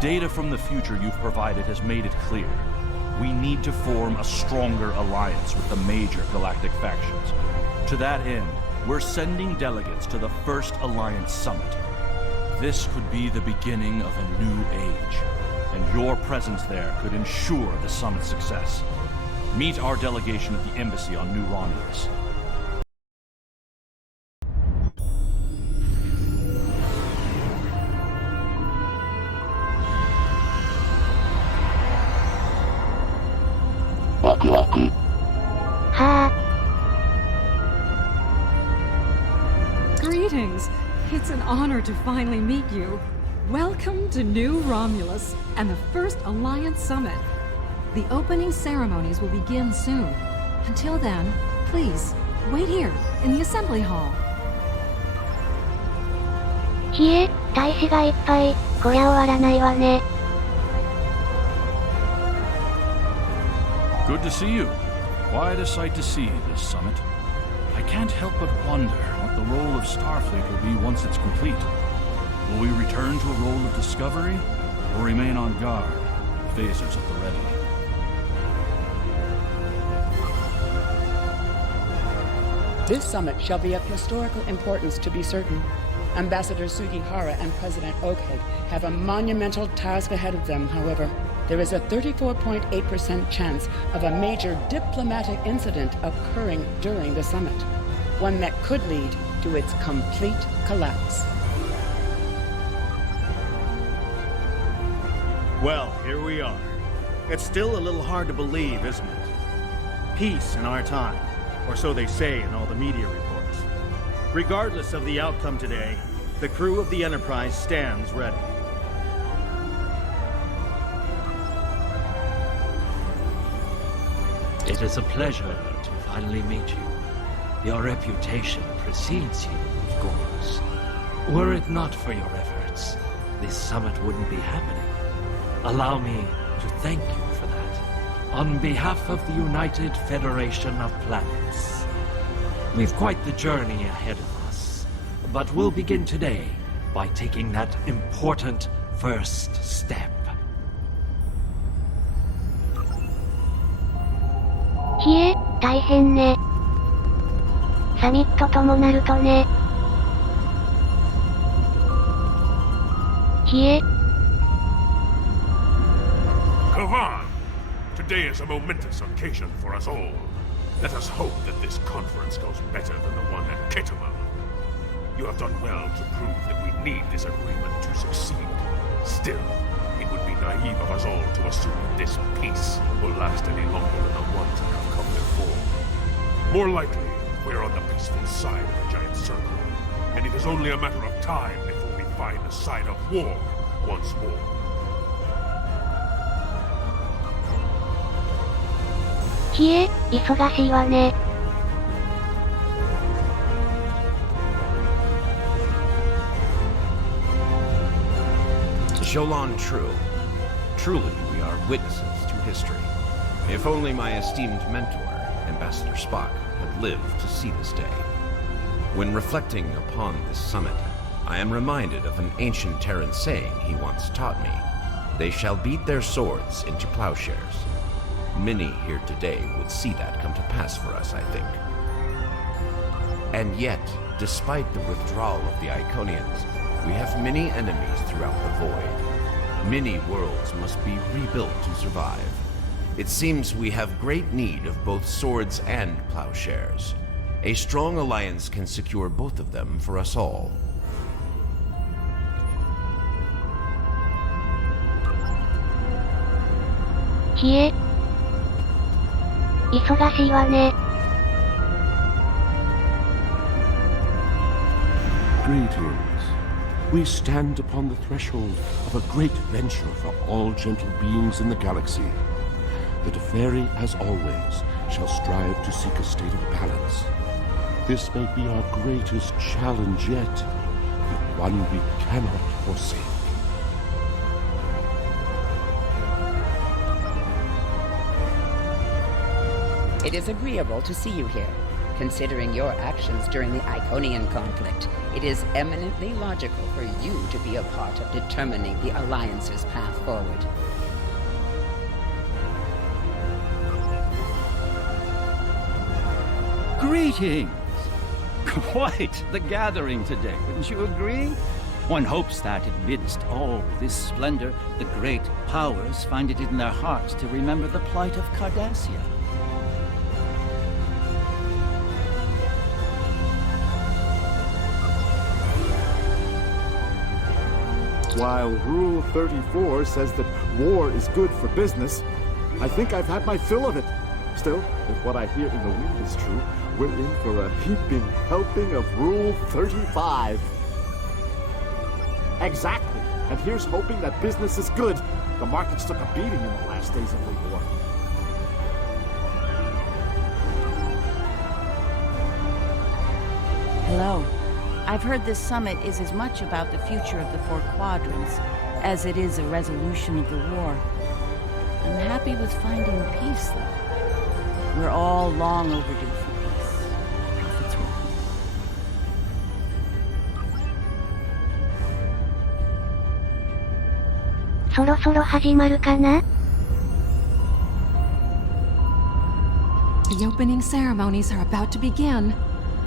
data from the future you've provided has made it clear. We need to form a stronger alliance with the major galactic factions. To that end, we're sending delegates to the first Alliance Summit. This could be the beginning of a new age, and your presence there could ensure the summit's success. Meet our delegation at the embassy on New Romulus. Greetings. It's an honor to finally meet you. Welcome to New Romulus and the first Alliance Summit. The opening ceremonies will begin soon. Until then, please, wait here in the assembly hall. ひえ、大使がいっぱい。こりゃ終わらないわね。Good to see you. Quite a sight to see, this summit. I can't help but wonder what the role of Starfleet will be once it's complete. Will we return to a role of discovery, or remain on guard, phasers at the ready? This summit shall be of historical importance, to be certain. Ambassador Sugihara and President Oakhead have a monumental task ahead of them, however. There is a 34.8% chance of a major diplomatic incident occurring during the summit, one that could lead to its complete collapse. Well, here we are. It's still a little hard to believe, isn't it? Peace in our time, or so they say in all the media reports. Regardless of the outcome today, the crew of the Enterprise stands ready. It is a pleasure to finally meet you. Your reputation precedes you, of course. Were it not for your efforts, this summit wouldn't be happening. Allow me to thank you for that, on behalf of the United Federation of Planets. We've quite the journey ahead of us, but we'll begin today by taking that important first step. ひえ、大変ね。サミットともなるとね。ひえ。Kavan! Today is a momentous occasion for us all. Let us hope that this conference goes better than the one at Ketama. You have done well to prove that we need this agreement to succeed. Still, it would be naive of us all to assume that this peace will last any longer than the ones that have come before. More likely, we're on the peaceful side of the giant circle, and it is only a matter of time before we find the side of war once more. ひえ、忙しいわね。Jolan True. Truly, we are witnesses to history. If only my esteemed mentor, Ambassador Spock, had lived to see this day. When reflecting upon this summit, I am reminded of an ancient Terran saying he once taught me. They shall beat their swords into plowshares. Many here today would see that come to pass for us, I think. And yet, despite the withdrawal of the Iconians, we have many enemies throughout the void. Many worlds must be rebuilt to survive. It seems we have great need of both swords and plowshares. A strong alliance can secure both of them for us all. Hie. 忙しいわね。Greetings. We stand upon the threshold of a great venture for all gentle beings in the galaxy. The Teferi, as always, shall strive to seek a state of balance. This may be our greatest challenge yet, but one we cannot forsake. It is agreeable to see you here. Considering your actions during the Iconian conflict, it is eminently logical for you to be a part of determining the Alliance's path forward. Greetings! Quite the gathering today, wouldn't you agree? One hopes that amidst all this splendor, the great powers find it in their hearts to remember the plight of Cardassia. While Rule 34 says that war is good for business, I think I've had my fill of it. Still, if what I hear in the wind is true, we're in for a heaping helping of Rule 35. Exactly. And here's hoping that business is good. The markets took a beating in the last days of the war. Hello. I've heard this summit is as much about the future of the Four Quadrants as it is a resolution of the war. I'm happy with finding peace, though. We're all long overdue for peace. Prophets will. そろそろ始まるかな? The opening ceremonies are about to begin.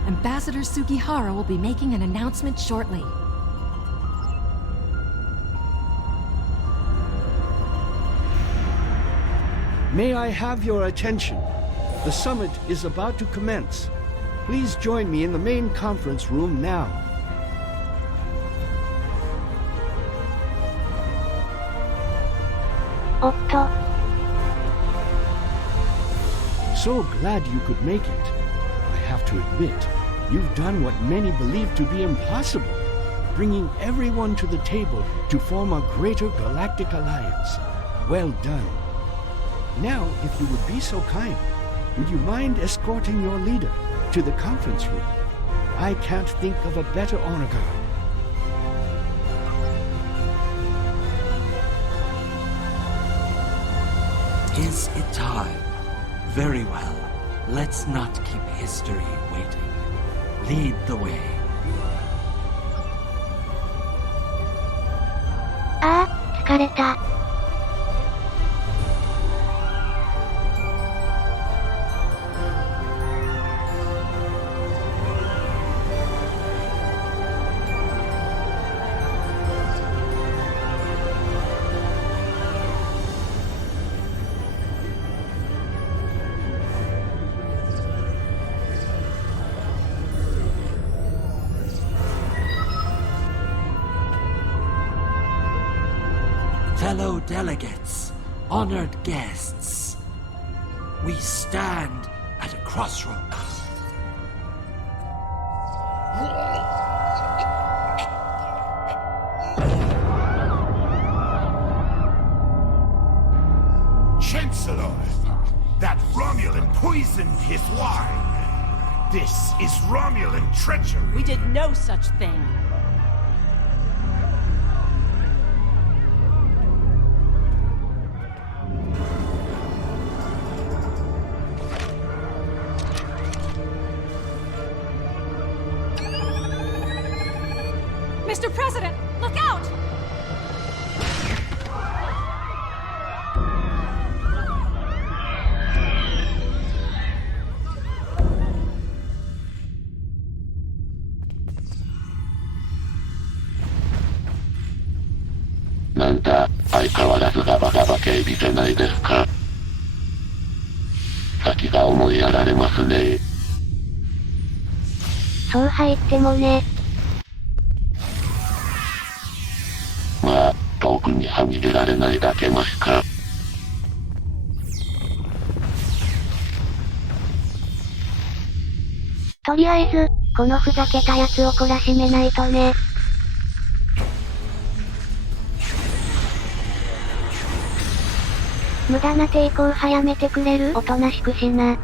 Ambassador Sugihara will be making an announcement shortly. May I have your attention? The summit is about to commence. Please join me in the main conference room now. Otto. So glad you could make it. I have to admit, you've done what many believe to be impossible, bringing everyone to the table to form a greater galactic alliance. Well done. Now, if you would be so kind, would you mind escorting your leader to the conference room? I can't think of a better honor guard. Is it time? Very well. Let's not keep history waiting. Lead the way. ああ、疲れた。Fellow delegates, honored guests, we stand at a crossroads. Chancellor, that Romulan poisoned his wine. This is Romulan treachery. We did no such thing. Mr. President, look out! Nanda, 相変わらずガバガバ警備じゃないですか。先が思いやられますね。そう入ってもね。まあ、遠くには逃げられないだけマシか。とりあえず、このふざけたやつを懲らしめないとね。無駄な抵抗早めてくれる？おとなしくしな。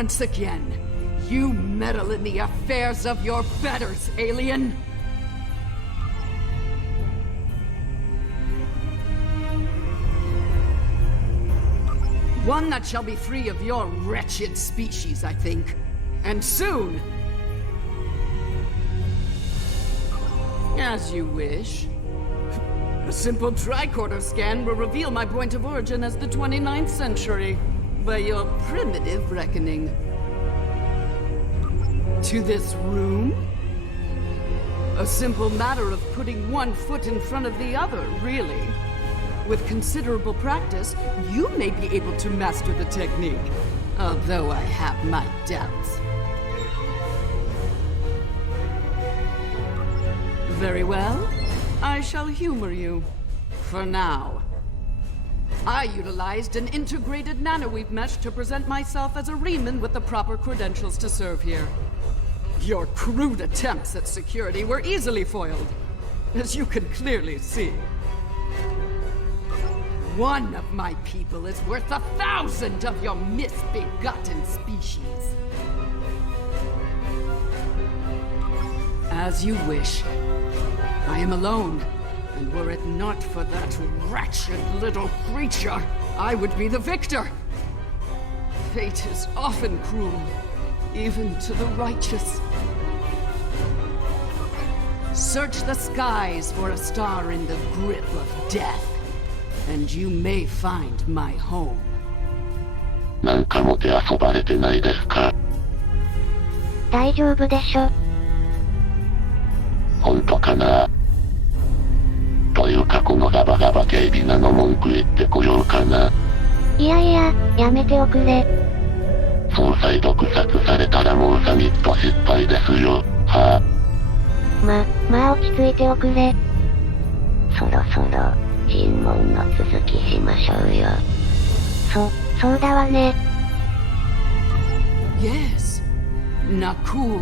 Once again, you meddle in the affairs of your betters, alien! One that shall be free of your wretched species, I think. And soon! As you wish. A simple tricorder scan will reveal my point of origin as the 29th century, by your primitive reckoning. To this room? A simple matter of putting one foot in front of the other, really. With considerable practice, you may be able to master the technique, although I have my doubts. Very well. I shall humor you. For now. I utilized an integrated nanoweave mesh to present myself as a Riemann with the proper credentials to serve here. Your crude attempts at security were easily foiled, as you can clearly see. One of my people is worth 1,000 of your misbegotten species. As you wish. I am alone, and were it not for that wretched little creature, I would be the victor. Fate is often cruel, even to the righteous. Search the skies for a star in the grip of death, and you may find my home. なんかもて遊ばれてないですか？大丈夫でしょ。本当かな？というかこのガバガバ警備なの文句言ってこようかな。いやいや、やめておくれ。総裁毒殺されたらもうサミット失敗ですよ。はあ。まあ落ち着いておくれ。そろそろ尋問の続きしましょうよ。そうだわね。Yes, Nakul.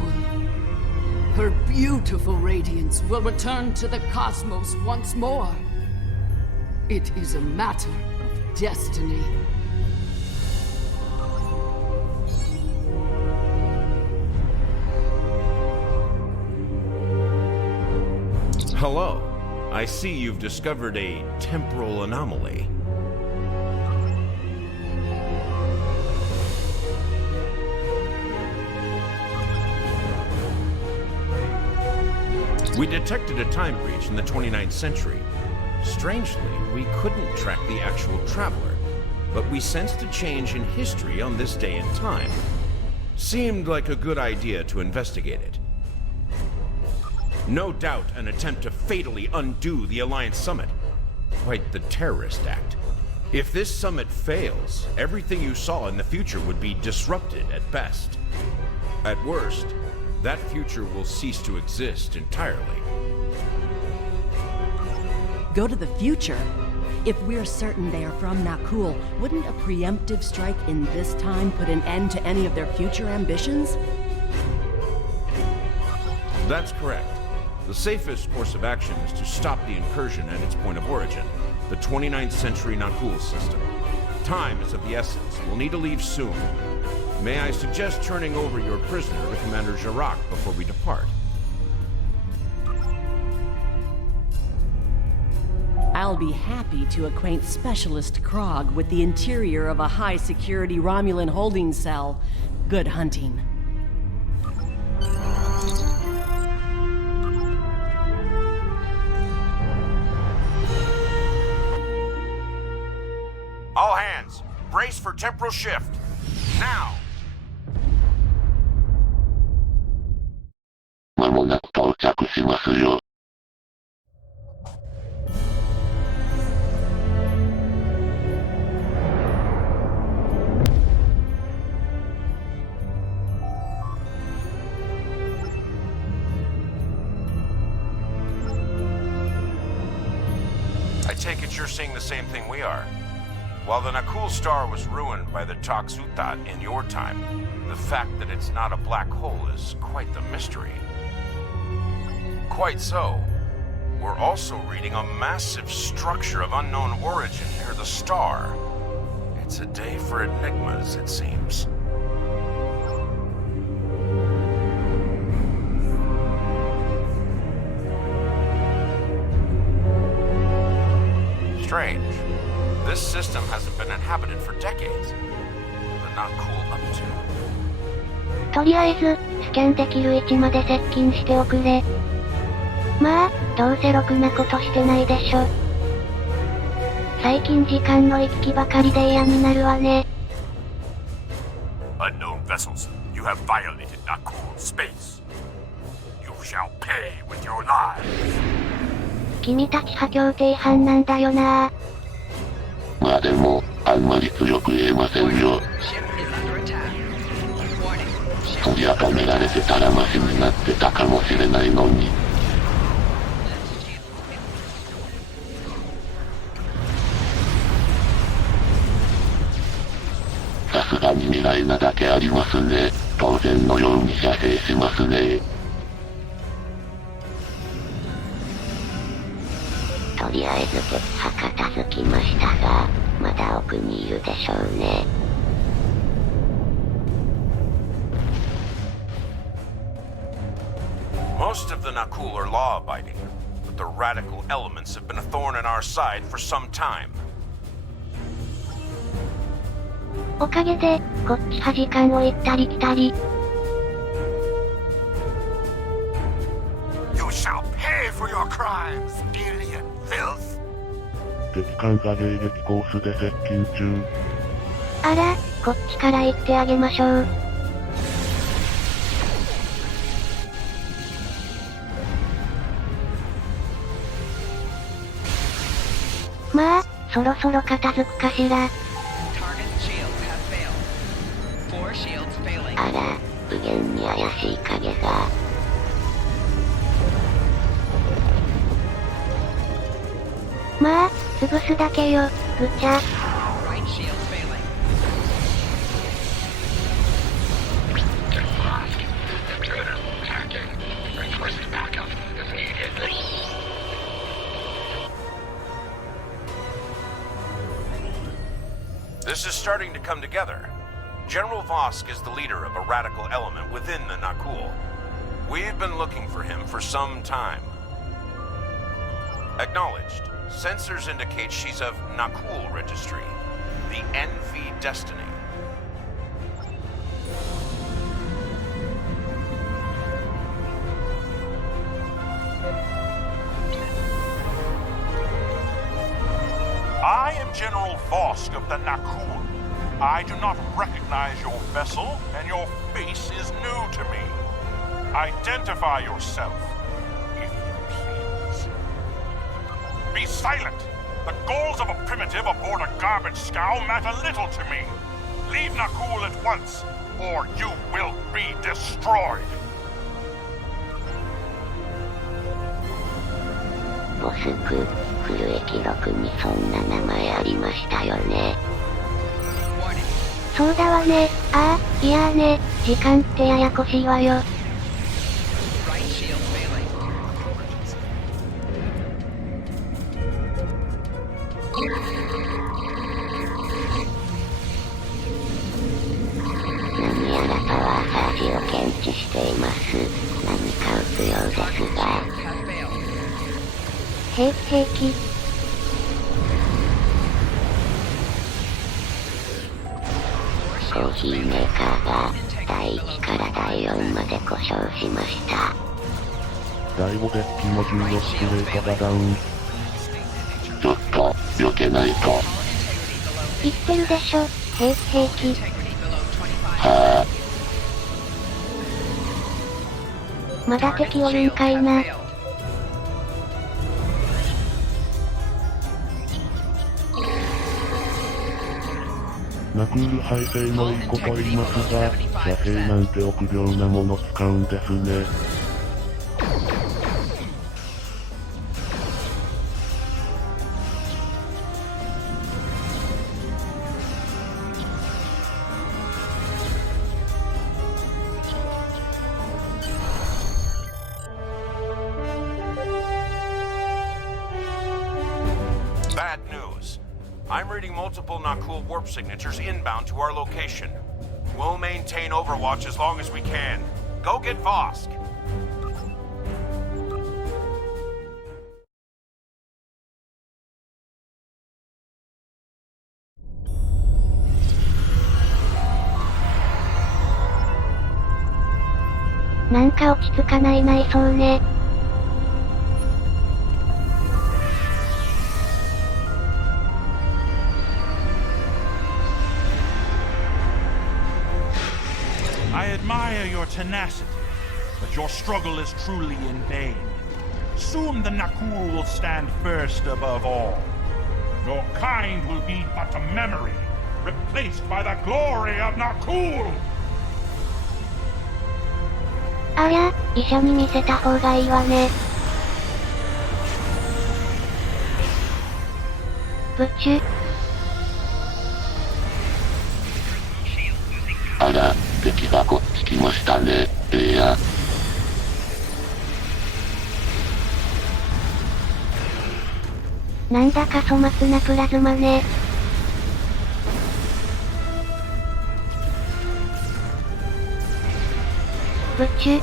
Her beautiful radiance will return to the cosmos once more. It is a matter of destiny. Hello. I see you've discovered a temporal anomaly. We detected a time breach in the 29th century. Strangely, we couldn't track the actual traveler, but we sensed a change in history on this day and time. Seemed like a good idea to investigate it. No doubt an attempt to fatally undo the Alliance Summit. Quite the terrorist act. If this summit fails, everything you saw in the future would be disrupted at best. At worst, that future will cease to exist entirely. Go to the future? If we're certain they are from Nakul, wouldn't a preemptive strike in this time put an end to any of their future ambitions? That's correct. The safest course of action is to stop the incursion at its point of origin, the 29th century Nakul system. Time is of the essence. We'll need to leave soon. May I suggest turning over your prisoner to Commander Jirac before we depart? I'll be happy to acquaint Specialist Krog with the interior of a high-security Romulan holding cell. Good hunting. All hands, brace for temporal shift. Now! 間もなく到着しますよ。I take it you're seeing the same thing we are. While the Nakul star was ruined by the Toxutat in your time, the fact that it's not a black hole is quite the mystery. Quite so. We're also reading a massive structure of unknown origin near the star. It's a day for enigmas, it seems. Strange. This system hasn't been inhabited for decades. But not cool up to. とりあえず、スキャンできる位置まで接近しておくれ。まあ、どうせろくなことしてないでしょ。最近時間の行き来ばかりで嫌になるわね。Unknown vessels, you have violated Nakul's space. You shall pay with your lives. 君たち破協定犯なんだよな。まあでも、あんまり強く言えませんよ。そりゃ止められてたらマシになってたかもしれないのに。さすがに未来なだけありますね。当然のように射精しますね。とりあえず撃破片付きましたが、まだ奥にいるでしょうね。Most of the Nakul are law-abiding, but the radical elements have been a thorn in our side for some time. おかげで、こっちは時間を行ったり来たり。You shall pay for your crimes, alien filth! 敵艦が迎撃コースで接近中。あら、こっちから行ってあげましょう。まあ、そろそろ片付くかしら。あら、無限に怪しい影が。まあ、潰すだけよ、ぐちゃ。This is starting to come together. General Vosk is the leader of a radical element within the Nakul. We've been looking for him for some time. Acknowledged. Sensors indicate she's of Nakul registry. The NV Destiny. I am General Vosk of the Nakul. I do not recognize your vessel, and your face is new to me. Identify yourself, if you please. Be silent! The goals of a primitive aboard a garbage scow matter little to me. Leave Nakul at once, or you will be destroyed. ボスク、古い記録にそんな名前ありましたよね。そうだわね。ああ、いやーね、時間ってややこしいわよ。何やらパワーサージを検知しています。何か撃つようですが。平気。コーヒーメーカーが第1から第4まで故障しました。第5デッキモジュールスプレートがダウン。ちょっと、避けないと。言ってるでしょ、平気。はあ。まだ敵おるんかいな。ナクール配生のいいこと言いますが、射精なんて臆病なもの使うんですね。Bad news. I'm reading multiple Nakul warp signatures inbound to our location. We'll maintain Overwatch as long as we can. Go get Vosk! なんか落ち着かない内装ね。I admire your tenacity, but your struggle is truly in vain. Soon the Nakul will stand first above all. Your kind will be but a memory, replaced by the glory of Nakul! ありゃ、医者に見せた方がいいわね。ブチュ。あら、敵がこっち来ましたね。いや。なんだか粗末なプラズマね。ブチュ。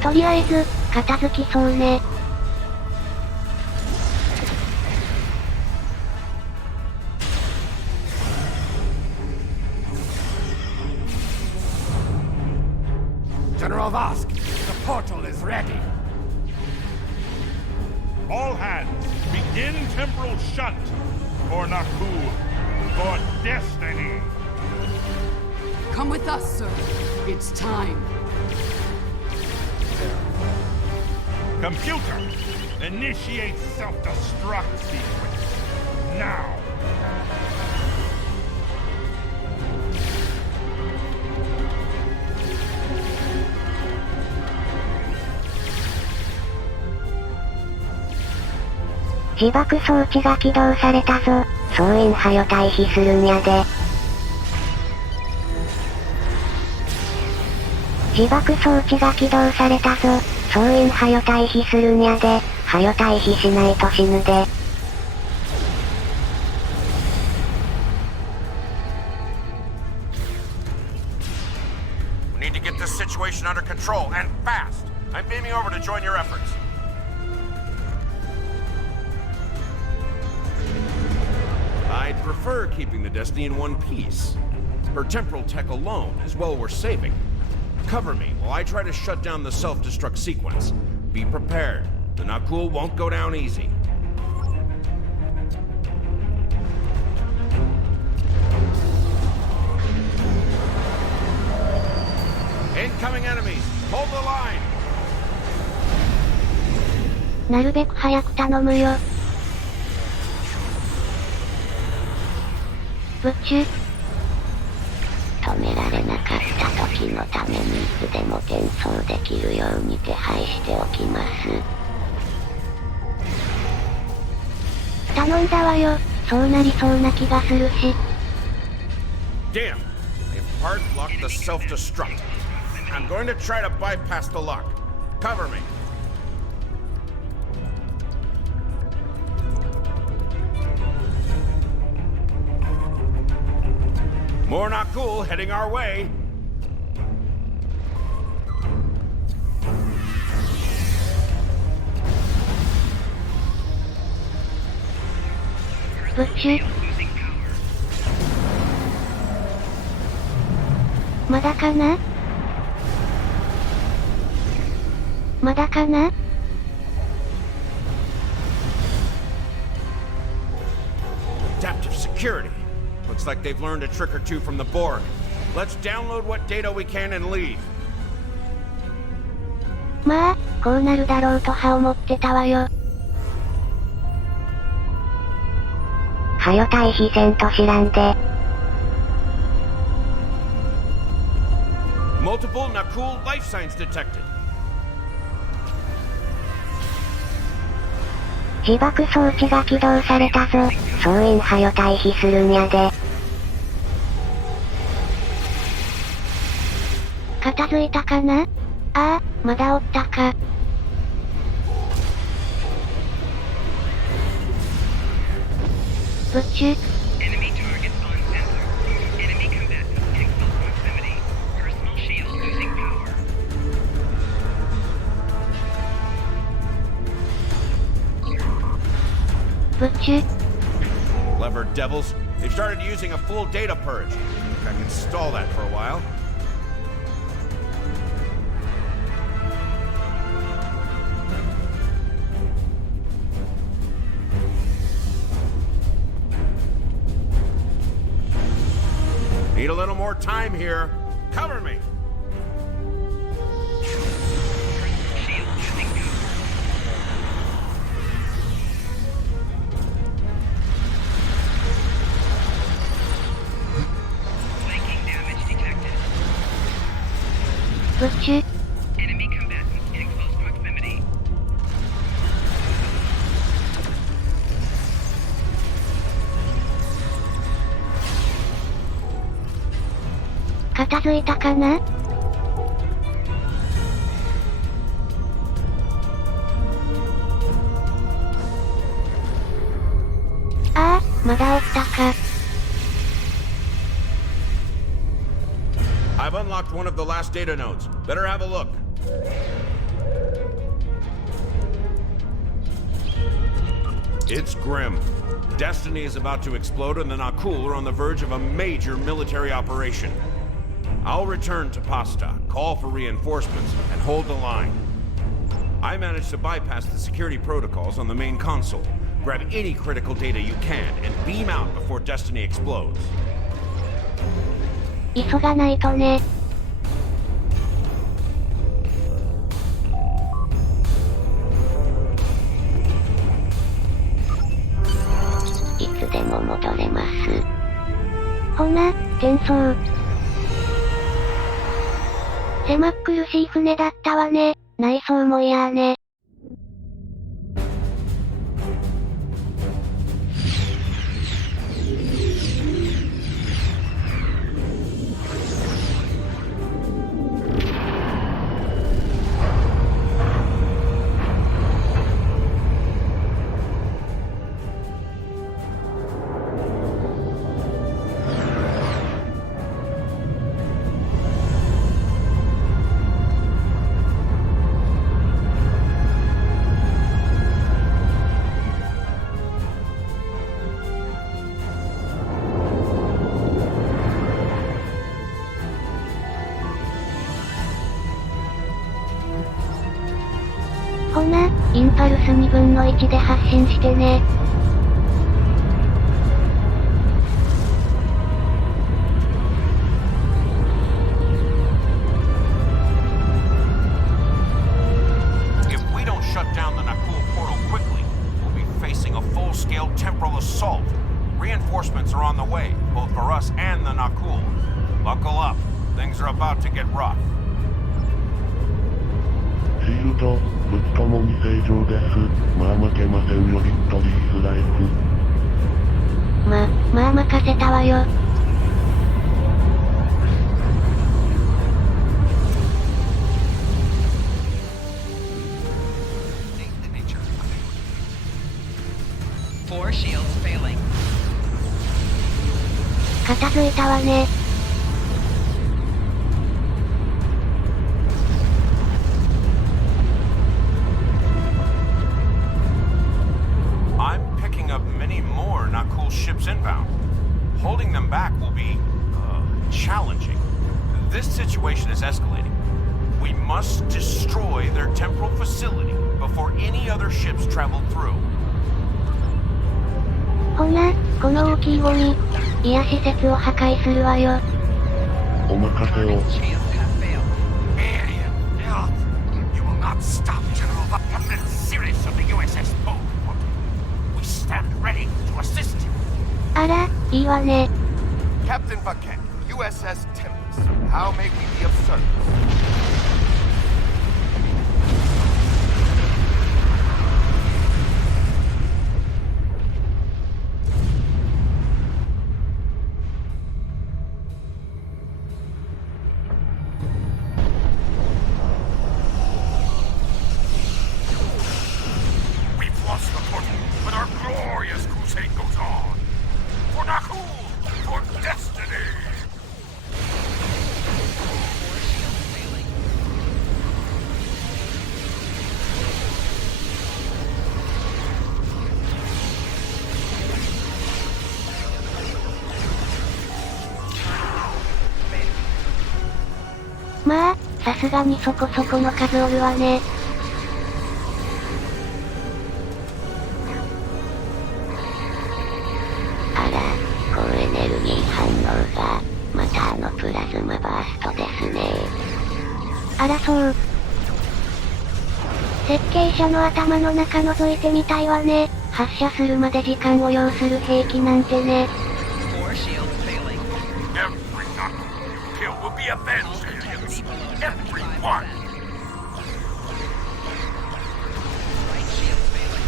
とりあえず、片付きそうね。General Vosk, the portal is ready. All hands, begin temporal shunt for Nakul, for destiny. Come with us, sir. It's time. Computer, initiate self-destruct sequence. Now.自爆装置が起動されたぞ。総員派よ退避するんやで。自爆装置が起動されたぞ。総員派よ退避するんやで。はよ退避しないと死ぬで。We need to get this situation under control, and fast! I'm beaming over to join your efforts. I'd prefer keeping the Destiny in one piece. Her temporal tech alone is well worth saving. Cover me while I try to shut down the self-destruct sequence. Be prepared. The Nakul won't go down easy. Incoming enemies! Hold the line! なるべく早く頼むよ。ブチュ。止められなかった時のためにいつでも転送できるように手配しておきます。頼んだわよ。そうなりそうな気がするし。Damn! They've hard locked the self-destruct. I'm going to try to bypass the lock. Cover me. More Nakul heading our way. Butch. まだかな？まだかな？ Adaptive security. Looks like they've learned a trick or two from the Borg. Let's download what data we can and leave. まあ、こうなるだろうとは思ってたわよ。はよ退避せんと知らんで。Multiple Nakul life signs detected. 自爆装置が起動されたぞ。総員はよ退避するんやで。片付いたかな？ああ、まだおったか。ブチュ。Clever devils. They've started using a full data purge. I can stall that for a while. Need a little more time here. Cover me! Push. Enemy combatants in close proximity. Katazuitaかな? ああ、まだおったか。I've unlocked one of the last data nodes. Better have a look. It's grim. Destiny is about to explode and the Nakul are on the verge of a major military operation. I'll return to Pasta, call for reinforcements, and hold the line. I managed to bypass the security protocols on the main console. Grab any critical data you can and beam out before Destiny explodes. 急がないとね。いつでも戻れます。ほな、転送。狭っ苦しい船だったわね。内装も嫌ね。ほな、インパルス2分の1で発進してね。If we don't shut down the Nakul portal quickly, we'll be facing a full-scale temporal assault. Reinforcements are on the way, both for us and the Nakul. Buckle up. Things are about to get rough. シールド、武器ともに正常です。まあ負けませんよ、ビクトリーズライフ。まあ任せたわよ。Four shields failing. 片付いたわね。Ships inbound. Holding them back will be challenging. This situation is escalating. We must destroy their temporal facility before any other ships travel through. ほな、この大きいゴミ、癒し施設を破壊するわよ。お任せを。You will not stop, General. The series of the USS Boat. We stand ready to assist. あら、いいわね。Captain Vaquet, USS Tempest. How may we be of service? We've lost the portal, but our glorious crusade goes on. For Nakul! For destiny! さすがにそこそこの数おるわね。あら、高エネルギー反応が、またプラズマバーストですね。あらそう。設計者の頭の中覗いてみたいわね。発射するまで時間を要する兵器なんてね。Four shields failing. Every knuckle you kill will be avenged, aliens. Every one. Right shield failing.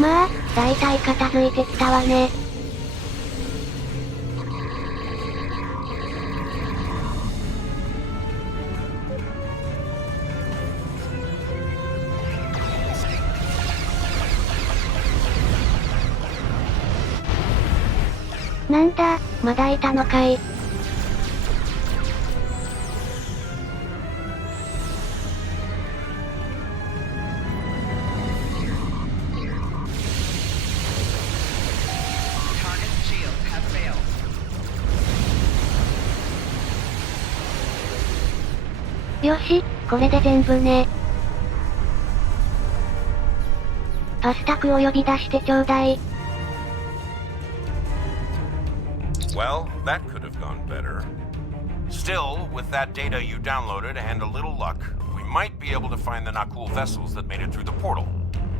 まあ、大体片付いてきたわね。なんだ、まだいたのかい。よし、これで全部ね。パスタクを呼び出してちょうだい。Well, that could have gone better. Still, with that data you downloaded and a little luck, we might be able to find the Nakul vessels that made it through the portal.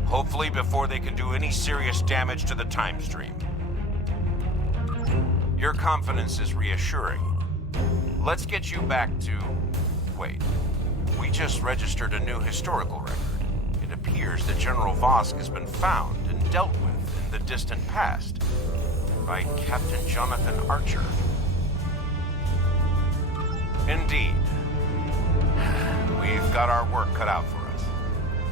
Hopefully before they can do any serious damage to the time stream. Your confidence is reassuring. Let's get you back to... Wait. We just registered a new historical record. It appears that General Vosk has been found and dealt with in the distant past. By Captain Jonathan Archer. Indeed. We've got our work cut out for us.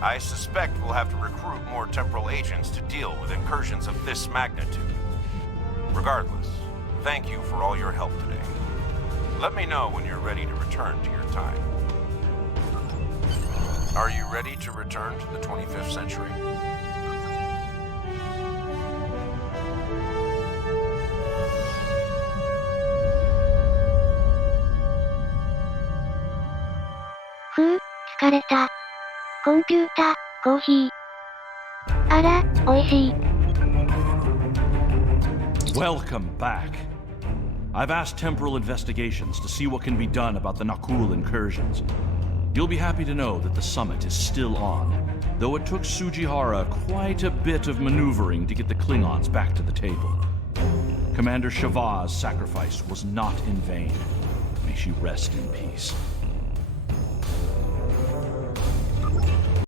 I suspect we'll have to recruit more temporal agents to deal with incursions of this magnitude. Regardless, thank you for all your help today. Let me know when you're ready to return to your time. Are you ready to return to the 25th century? Phew, 疲れた。コンピュータ、コーヒー。あら、美味しい。Welcome back. I've asked temporal investigations to see what can be done about the Nakul incursions. You'll be happy to know that the summit is still on, though it took Sujihara quite a bit of maneuvering to get the Klingons back to the table. Commander Shavah's sacrifice was not in vain. May she rest in peace.